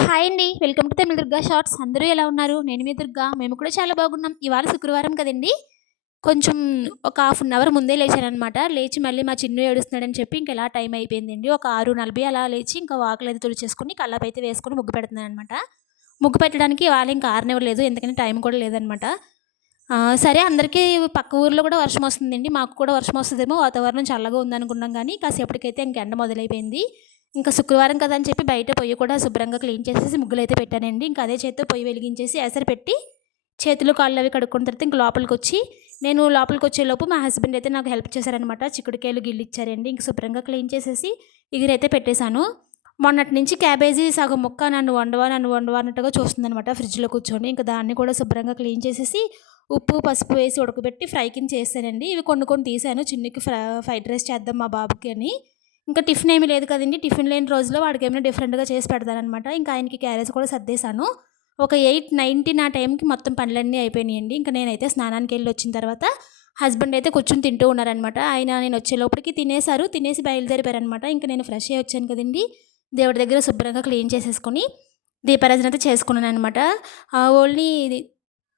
Hi అండి. Welcome to Tamil Durga shorts. అందరూ ఎలా ఉన్నారు? నేను మీ దుర్గా. మేము కూడా చాలా బాగున్నాం. ఇవాళ శుక్రవారం కదండీ! కొంచెం ఒక హాఫ్ అన్ అవర్ ముందే లేచాననమాట. లేచి మళ్ళీ మా చిన్ను ఏడుస్తున్నాడని చెప్పి ఇంక టైం అయిపోయిందండి. ఒక 6:40 అలా లేచి ఇంకా వాకిలది తుడిచేసుకొని, కల్లాపైతే వేసుకొని ముగ్గు పెడుతున్నాననమాట. ముగ్గు పెట్టడానికి ఇవాళ ఇంకా ఆరనివ్వలేదు. ఎందుకంటే టైం కూడా లేదనమాట. సరే అందరికీ పక్క ఊర్లో కూడా వర్షం వస్తుందండి. మాకు కూడా వర్షం వస్తదేమో వాతావరణం చల్లగా ఉందనుకున్నాం గానీ, కాసేపటికైతే ఇంక ఎండ మొదలైపోయింది. ఇంకా శుక్రవారం కదా అని చెప్పి బయట పొయ్యి కూడా శుభ్రంగా క్లీన్ చేసేసి ముగ్గులైతే పెట్టానండి. ఇంకా అదే చేత్తో పొయ్యి వెలిగించేసి ఎసరు పెట్టి, చేతులు కాళ్ళు అవి కడుక్కున్న తర్వాత ఇంక లోపలికొచ్చి, నేను లోపలికొచ్చేలోపు మా హస్బెండ్ అయితే నాకు హెల్ప్ చేశారనమాట. చిక్కుడుకాయలు గిల్లిచ్చారండి. ఇంక శుభ్రంగా క్లీన్ చేసేసి ఎగురైతే పెట్టేశాను. మొన్నటి నుంచి క్యాబేజీ సగం ముక్క నన్ను వండవా అన్నట్టుగా చూస్తుందనమాట ఫ్రిడ్జ్‌లో కూర్చొని. ఇంక దాన్ని కూడా శుభ్రంగా క్లీన్ చేసేసి, ఉప్పు, పసుపు వేసి ఉడకబెట్టి ఫ్రై కింద చేశానండి. ఇవి కొన్ని కొన్ని తీశాను చిన్నికి ఫ్రైడ్ రైస్ చేద్దాం మా బాబుకి అని. ఇంకా టిఫిన్ ఏమీ లేదు కదండీ! టిఫిన్ లేని రోజులో వాడికేమైనా డిఫరెంట్‌గా చేసి పెడతాననమాట. ఇంకా ఆయనకి క్యారేజ్ కూడా సర్దేశాను. ఒక 8:19 ఆ టైంకి మొత్తం పనులన్నీ అయిపోయినాయండి. ఇంక నేనైతే స్నానానికెళ్ళొచ్చిన తర్వాత హస్బెండ్ అయితే కూర్చొని తింటూ ఉన్నారనమాట. ఆయన నేను వచ్చేలోపలికి తినేసారు. తినేసి బయలుదేరిపోయారనమాట. ఇంక నేను ఫ్రెష్ అయ్యి వచ్చాను కదండీ! దేవుడి దగ్గర శుభ్రంగా క్లీన్ చేసేసుకొని దీపారాజన అయితే చేసుకున్నాననమాట. ఓన్లీ ఇది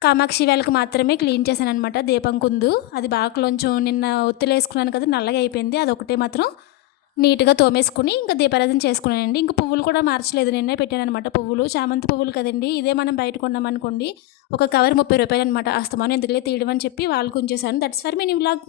కామాక్షి వేళకు మాత్రమే క్లీన్ చేశాననమాట దీపం కుందు. అది బాగా కొంచెం నిన్న ఒత్తులేసుకున్నాను కదా! నల్లగా అయిపోయింది. అదొకటే మాత్రం నీట్‌గా తోమేసుకొని ఇంకా దీపారాధన చేసుకున్నానండి. ఇంక పువ్వులు కూడా మార్చలేదు. నిన్నే పెట్టాననమాట పువ్వులు. చామంతి పువ్వులు కదండీ! ఇదే మనం బయట కొన్నామనుకోండి ఒక కవర్ రూ. 30 అనమాట. అస్తమానం ఎందుకులే తీయడం అని చెప్పి వాళ్ళకుంచేశాను. That's for mini vlog.